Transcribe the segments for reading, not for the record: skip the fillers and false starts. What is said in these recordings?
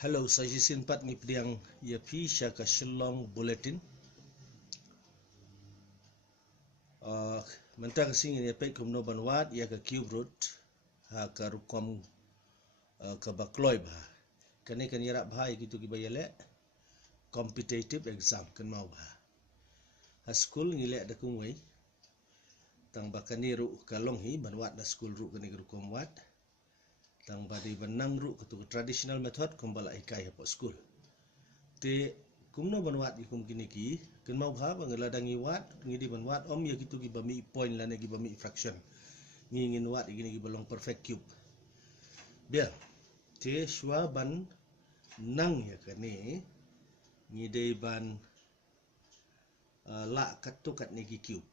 Hello, saya simpat ni pediang ia pi syaka Shillong Bulletin. Mentang sing ni pek kumno banwat ia ke cube root ha ka rukom ke bakloi ba. Kani kan yarap ba gitu ki bayale competitive exam kan mau ba. Ha school ngile da kumwei tang bakani ru kalong hi banwat da school ru kani rukom wat. Tang badi benang ru ketu traditional method kumbala ikai hapo school. Te kumno banwat ikum kini ki ken mau bha bangladangi wat ngidi banwat om ya gitu gi bami point lane gi bami fraction. Ngingin wat igini gi balong perfect cube. Biar te shwa ban nang ya kane ngide ban la katu kat ni gi cube.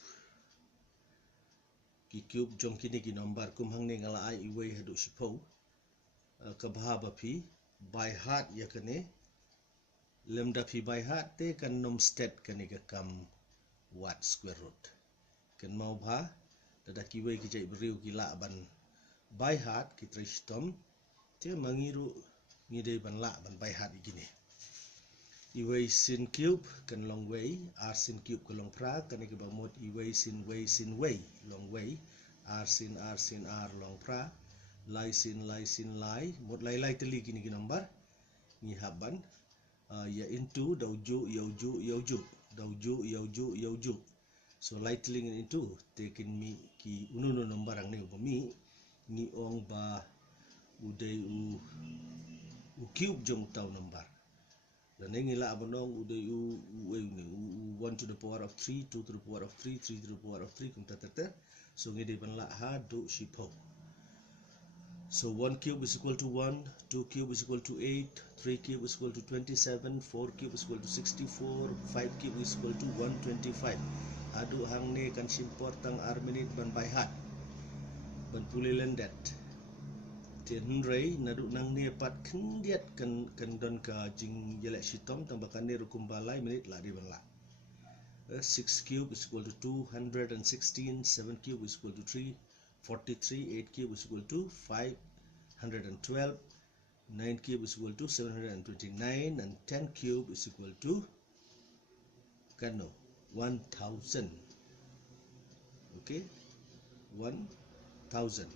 Ki cube jong kini gi nombar kum hang ne ngala ai iwei hadu shipau. Kabha pi by heart ya kane lemda pi by heart te kan nom state kane ga kam wat square root kan mau bha dada kiwe ki jai beriu gila ban by heart ki tristom te mangiru ngide ban la ban by heart igine iwe sin cube kan long way r sin cube ka long pra kan ga ba mod iwe sin way long way r sin r long pra lai sin lai mod lai teli gini gi nomor ni haban ya into dauju yauju so lai teli into taken mi ki ununo nomor ang ni ubami ni ong ba udai u cube jong tau nomor dan ngila abanong udai u 1 to the power of 3 2 to the power of 3 3 to the power of 3 kum tata so ngide ban la ha do shipo. So 1 cube is equal to 1, 2 cube is equal to 8, 3 cube is equal to 27, 4 cube is equal to 64, 5 cube is equal to 125. Adu hang ne kan simpor tang ar minute ban by heart. Ban puli lendet. Tien rei nadu nang ne pat kendiat kan don ka jing jelek sitom tang bakan ne rukum balai minute la di ban la. 6 cube is equal to 216, 7 cube is equal to 343, 8 cube is equal to 512, 9 cube is equal to 729, and 10 cube is equal to 1000. Okay, 1000.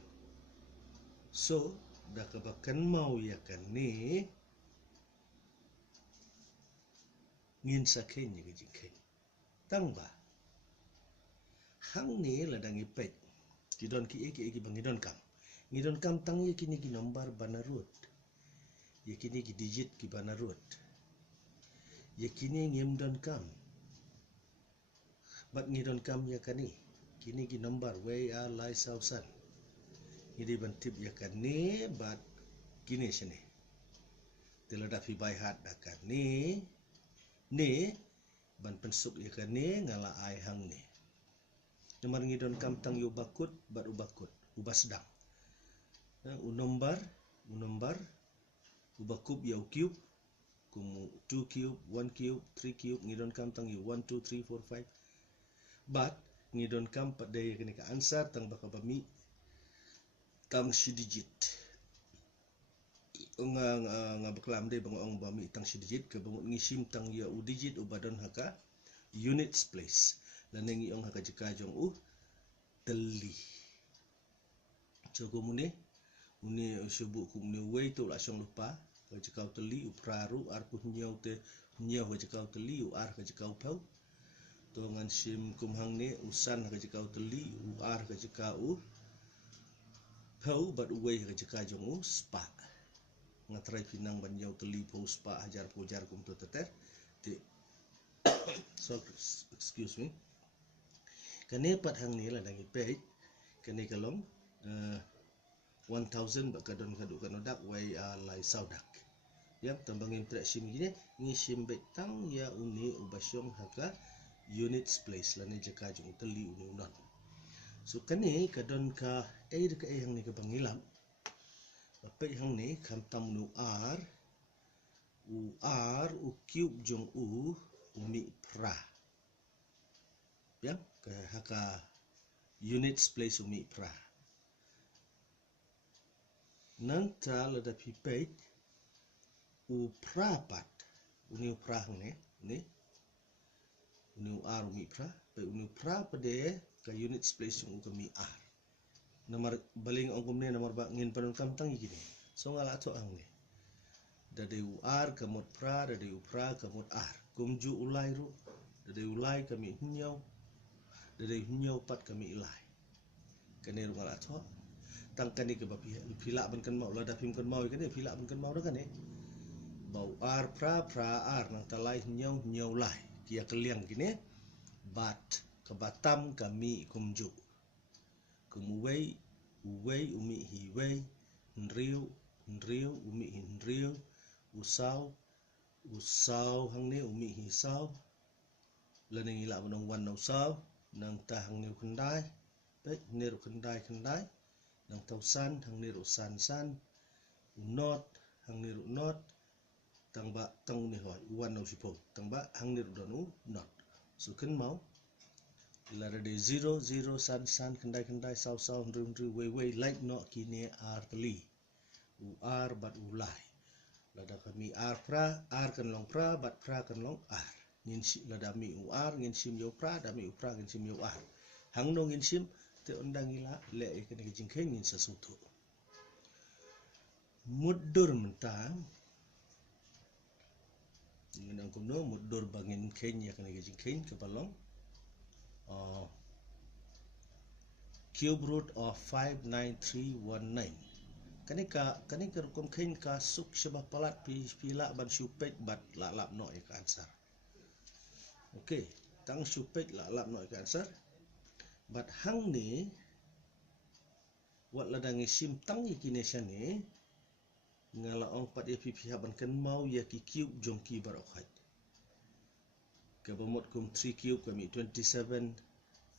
So dah kebakan mau ya kan ni ngin sakhen ni gijing tang ba hang ni ladang ipet kidon ki bangidon kam tang ye kini ki nomor banarut ye kini ki digit ki banarut ye kini ngimdon kam bat ngidon kam ya kani kini ki nomor way a lai sausan ngidi bantip ya kani bat kini sini telada fi by heart dakan ni ban pensuk ya kani ngala ai hang ni nomor ngidon kam tang yu bakut bat ubakut ubasdang unombar ubakub ya cube kum 2 cube 1 cube 3 cube ngidon kam tang yu 1 2 3 4 5 bat ngidon kam pada ya kani ka answer tang bakabami tam si digit nga baklam de bangong bami tang si digit ke bangun ngisim tang ya u digit ubadon haka units place lanengi ong haka jika jong teli cogo mune subu ku mune way tu la song lupa ka jika teli upraru ar ku nyau te nyau ka jika teli u ar ka jika pau to ngan sim kum hang ne usan ka jika teli u ar ka jika pau bat way ka jika jong spa ngatrai pinang ban nyau teli pau spa hajar pujar kum tu teter ti so excuse me kane pat hang ni la dangi page kane kalong 1000 bakadon kadu kanodak way lai saudak yang tambang impresim gini ngisim betang ya uni ubasyong haka units place lane jaka jung teli uni unan so kane kadon ka air ka hang ni ka bangilam bapai hang ni kam tamnu r u cube jong umi pra yang ke haka units place umi pra nanta lada pipet upra pat uni upra hang ne uni ar umi pra pe uni upra pade ka unit place yung kami ar nomor baling ong kumne nomor ba ngin panon kam tang gini so ngala to ang ne dade u ar kamot pra dade upra kamot ar kumju ulai ru dade ulai kami hunyau dade hunyau pat kami ilai kane ru ngala to tang kani ke bapi phila ban kan mau la da phim kan mau kane phila ban kan mau da kane bau ar pra ar nang talai nyau nyau lai kia keliang gini bat kebatam kami kumju kemuwei uwei umi hiwei nriu umi nriu usau hang ne umi hisau laneng ila banong wan nau sau nang ta hang ne kendai pe neru kendai nang tausan hang neru san unot hang neru not tangba tang ni hoi wan nau sipo tangba hang neru donu not so kan mau lara de 0 san kendai sau nriu wei like no kini ar kali u ar bat ulai lada kami ar pra ar kan long pra bat pra kan long ar ngin si lada mi u ar ngin sim yo pra da mi u pra ngin sim yo ar hang no ngin sim te undang ila le ikan ke jingkeng ngin sesuatu mudur mentang ngin ang kuno mudur bangin ken ya kan ke jingkeng ke balong cube root of 59319 kanika rukum kain ka suk syabah palat pila ban syupek bat lalap no ka answer okey tang syupek lalap no ka answer bat hang ni wat ladang isim tang ikine syane ngala ong pat ya pihak ban kan mau ya ki cube jom ki barokhai ke bomot kum 3 cube kami 27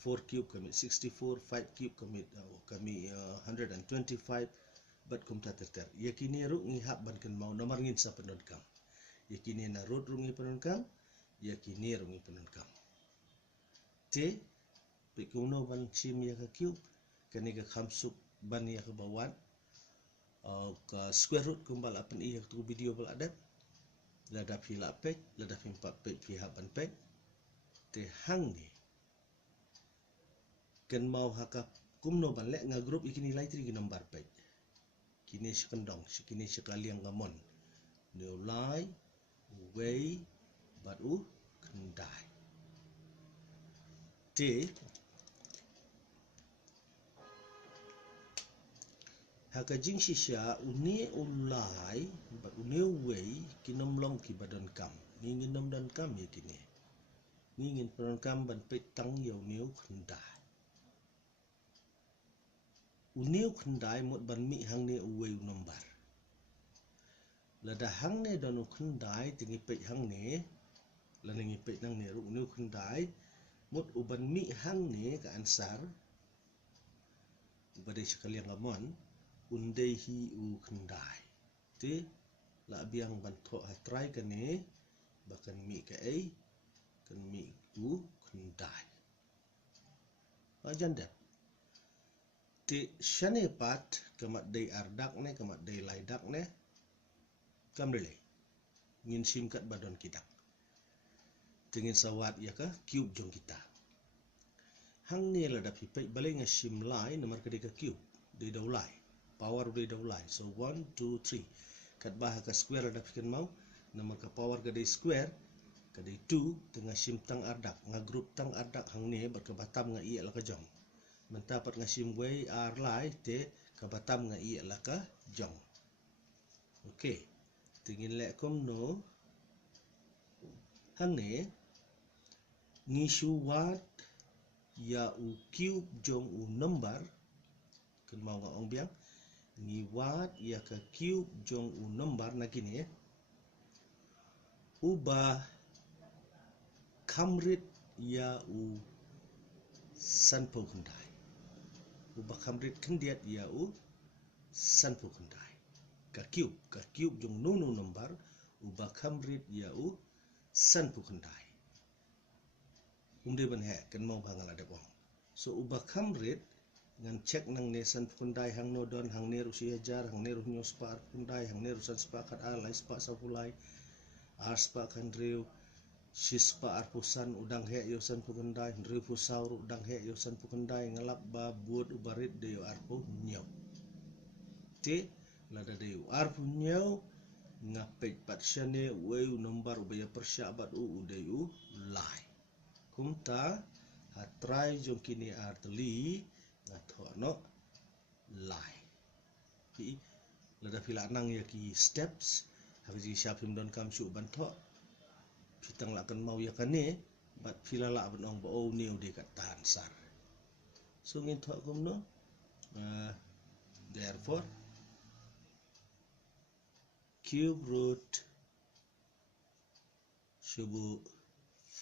4 cube kami 64 5 cube kami 125 bat kum tater yakini ru ngihap ban kan mau nomor ngin sa penon kam yakini na root rungi penon kam yakini rungi penon kam te pikuno ban sim ya ka cube kani ka khamsuk ban ya ka bawan ka square root kumbal apan iya tu video bal ada lada phila pek lada phimpa pek pihak ban pek te hang ni kan mau hakap kumno ban le nga group ikini lai tri ki number pek kini sekendong kini sekaliang gamon neulai wei bat u kendai te haka jing sisya uni ulai bat uni wei kinomlong ki badan kam ngin nom dan kam ya kini ngin peron kam ban pek tang yau neu kendai uniu kendai mot ban mi hang ne uwei nombar lada hang ne donu kendai tingi pek hang ne lanengi pek nang ne ru uniu kendai mot uban mi hang ne ka ansar ubade sekalian gamon undai hi u kendai te la biang ban tho hatrai ka ne bakan mi ka ai kan mi u kendai ajan dat ti shane pat kamat day ardak ne kamat day laidak ne kamrele ngin sim kat badon kidak tingin sawat ya ka cube jong kita hang ne la dapi pek baleng sim lai nomor ka cube de daulai power de daulai so 1 2 3 kat bah ka square dapi kan mau nomor ka power ka de square ka de 2 tengah sim tang ardak nga group tang ardak hang ne berkebatam nga iya la ka jong mentapat ngasim wei ar lai te kabatam nga iya laka jong okey tingin le kom no hang ne ngisu wat ya u cube jong u number kan mau nga ong biang ngi wat ya ka cube jong u number na kini ubah kamrit ya u sanpo kendai ubah kamrit kendiat ya u sanpo kendai ka cube jong nunu number ubah kamrit ya u sanpo kendai umde ban he kan mau bangal ada bong so ubah kamrit ngan check nang nesan pukundai hang no don hang ne rusi ajar hang ne ruhnyo spa pukundai hang ne rusan spa kat alai spa sapulai ar spa kan riu sispa arpusan udang he yosan pukundai riu pusaur udang he yosan pukundai ngalap ba buat ubarit de arpu nyau te lada de arpu nyau ngapet pat shane weu nombar ubaya persyabat udai lai kumta hatrai jong kini arteli ngatho no lai ki lada fila nang ya ki steps haji syapim don kam syu bantho pitang lakan mau ya kane bat fila la banong ba o neu de kat tahan sar so ngin tho kom no therefore cube root shubu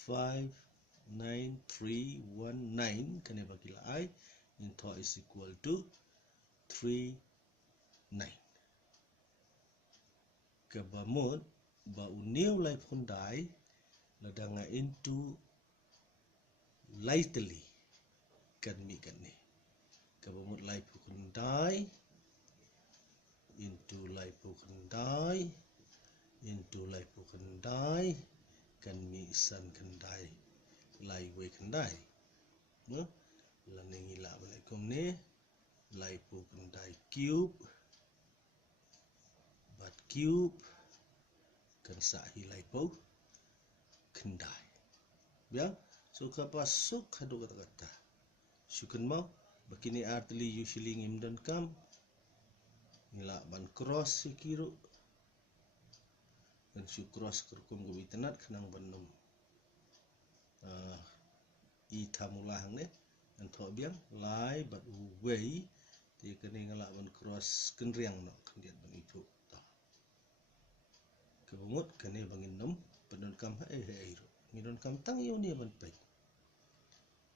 59319 kane bakila I in tho is equal to 39 kabamot ba uniu lai phundai ladanga into lightly kan mi kan ni kabamot lai phundai into lai phundai into lai phundai kan mi san kandai lai we kandai no lanengi la alaikum ne lai phundai cube but cube kan sa hilai po kendai ya so kapasuk hadu kata-kata syukun mau bakini artli usually ngimdan kam ngila ban cross sikiru dan syu cross kerkum go bitenat kenang banum I thamulah ne dan tho biang lai but way ti kene ngala ban cross kenriang no kendiat ban ipu kebungut kene bangin nom pendon kam ro ngidon kam tang yo ni ban pai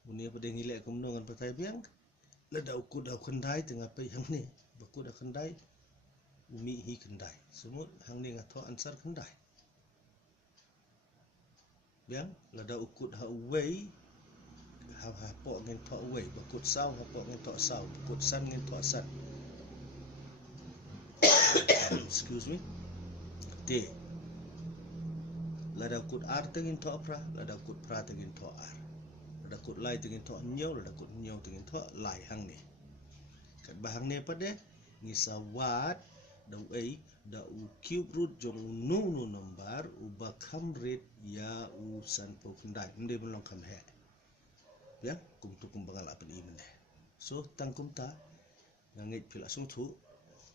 unia pada ngilek kum no ngan patai biang la dau ku dau kendai tengah pai hang ni baku da kendai umi hi kendai semut hang ni ngatho ansar kendai biang la dau ukut ha wei ha po ngin tho wei bakut sau ha po ngin tho sau bakut san ngin tho san excuse me te lada kut ar tengin tho pra lada kut pra tengin tho ar lada kut lai tengin tho nyau lada kut nyau tengin tho lai hang ni kat bahang ne pade ngisa wat dau ai da u cube root jong nu number u bakam rate ya u san po kendai nde belong kam he ya kum tu kum bangal apen I mene so tangkum ta ngait pila sung thu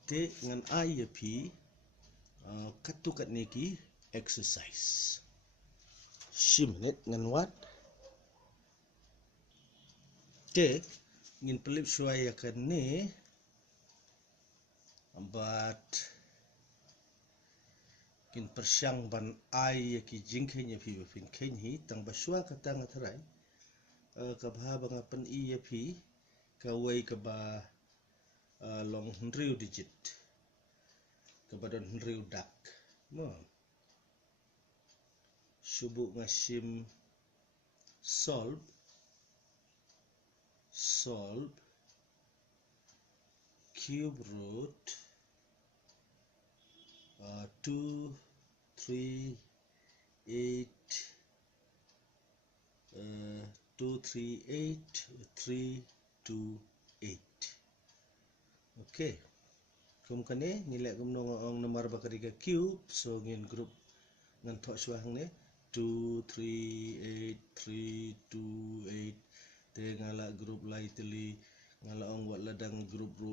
te ngan ai ya pi katu kat neki exercise minute ngan wat te ngin pelip suai akan ne but kin persyang ban ai ki jingkhenya pi befin khenhi tang basua kata ngatrai ka bha banga pan I ya pi ka wei ka ba long hundred digit ka badon hundred dak mo shubu ngasim solve cube root 2 3 8 2 3 8 3 2 8 okay kum kane nilai kum no ong nomor bakari ka cube so ngin group ngan tho suang ne 2 3 8 3 2 8 te ngala group lai teli ngala ong wat ladang group ru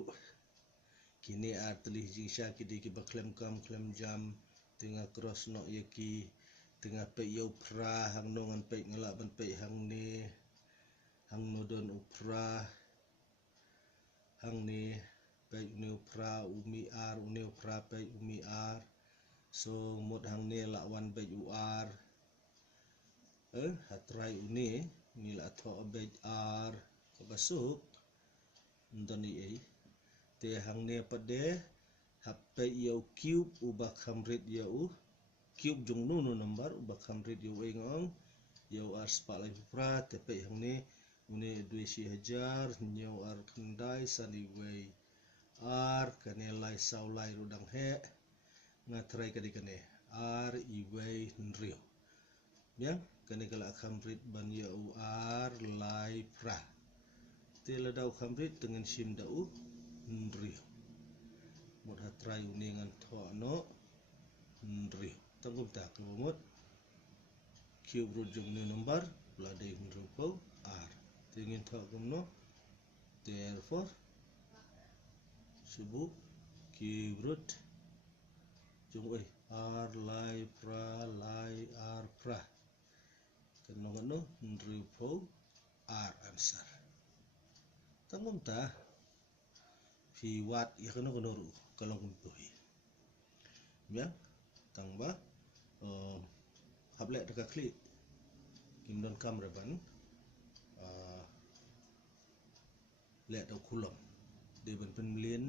kini artli jisha kidi ki baklem kam klem jam tengah cross no yaki tengah pe yo pra hang no ngan pe ngala ban pe hang ni hang no don upra hang ni pe ni upra umi ar uni upra pe umi ar so mod hang ni la wan pe ar hatrai uni ni la tho be ar basuk ndani ai te hang ne pade hape yo cube ubah kamrit yo cube jong nu number ubah kamrit yo ngong yo ar spa lai pra te pe hang ne Une 2 hajar nyau ar kendai sani wei ar kane lai sau lai rudang he ngatrai kadi kane ar I wei nrio. Yang kane kala khamrit ban ya u ar lai pra. Tela dau khamrit dengan sim dau nrio. Mut hatrai uni ngan tho no nrio. Tangkum tak kemut cube root jong ni number ladai nrio pau r. Tingin tho kumno therefore subu cube root jong r lai r pra. Kanong nrio pau r answer. Tangkum ta phi wat ya kano ru kalong kumpuhi. Ya, tangba hable dekat klik kimdon kamera ban le dau kulong de ban penlien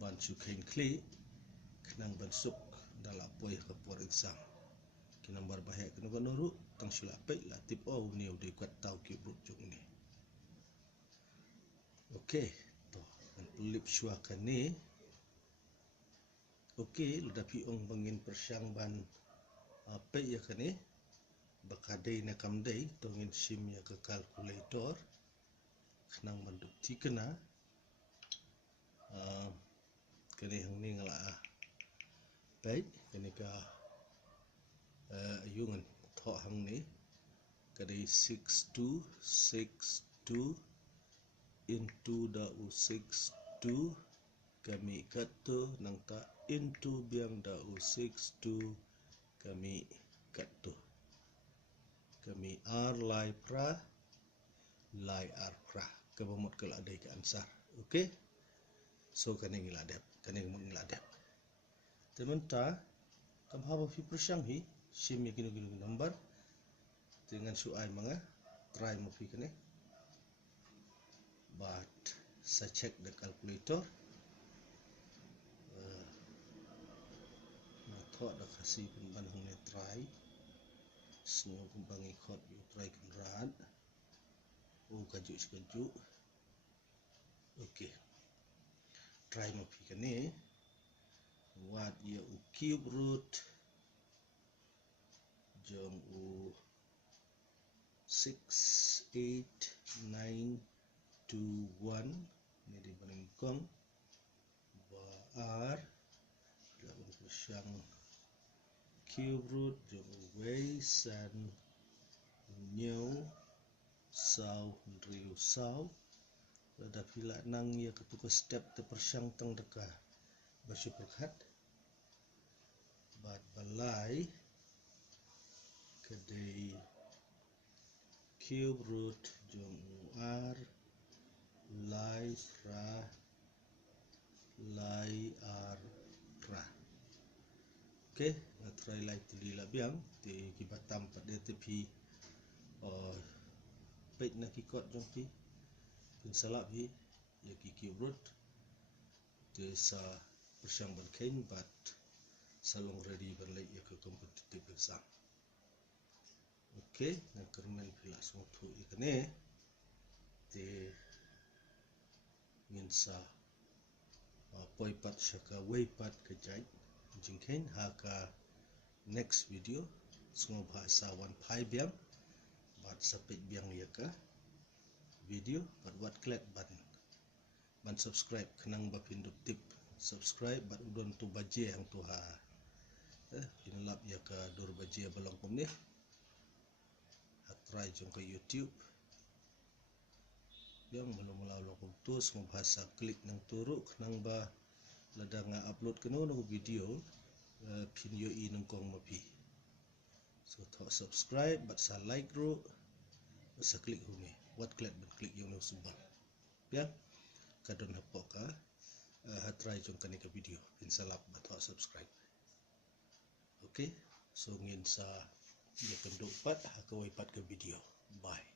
ban su khain klik kenang ban suk dala poi ka por exam kinang bar bahek kano ru tang sila pe la tip o ni de kwat tau ki bruk jong ni. Okey, to ban pelip shua kan ni. Okey, ledapi ong bangin persyang ban pe ya kan ni. Bakadai na kamdai tongin sim ya ke kalkulator kenang banduk ti kena kene hang ni ngala baik kene ka ayungan tho hang ni kadai 6262 into da u 62 kami kato nang ta into biang da u 62 kami kato kami r lai pra lai r pra kabamot kala dai ka answer. Okey, so kane ngiladep kane ngiladep teman ta kam haba fi persyang hi sim ya kino number dengan suai manga try mo fi kane but sa check the calculator na tho da kasi ban hang ne try semua kumbang ikut you try kenran kaju sekaju. Okey, try mo pi kane what ya u cube root jong u 68921 ni di baningkong ba r lawan persyang cube root jong u wei san nyau sau nriu sau ada pila nang ya ketuka step te persyang tang deka bersyukurkat bat balai kedai cube root jong r lai fra lai r pra. Okey, try lai tili la biang te kibatam pada te pi pet na kikot jong pi salap hi ya ki cube root te sa persyang ban kain but salong ready ban lai ya ke competitive exam. Okey, nak kermen pila song tu ikane te ngin sa poi pat shaka wei pat ke jai jingkain ha ka next video semua bahasa 15 biang bat sapit biang ya ka video bat wat klet ban subscribe kenang ba pinduk tip subscribe bat udon tu baje hang tu ha inlap ya ka dor baje balong kom ni try jong ke YouTube yang belum lalu kom tu semua bahasa klik nang turuk nang ba ladang upload keno no video pin yo I nang kong mapi so tho subscribe bat sa like ro sa klik huni wat klik ban klik yo no subang ya kadon hapoka try jong kani ka video pin salap bat tho subscribe. Okey, so ngin sa ya penduk pat ha ka wai pat ke video bye.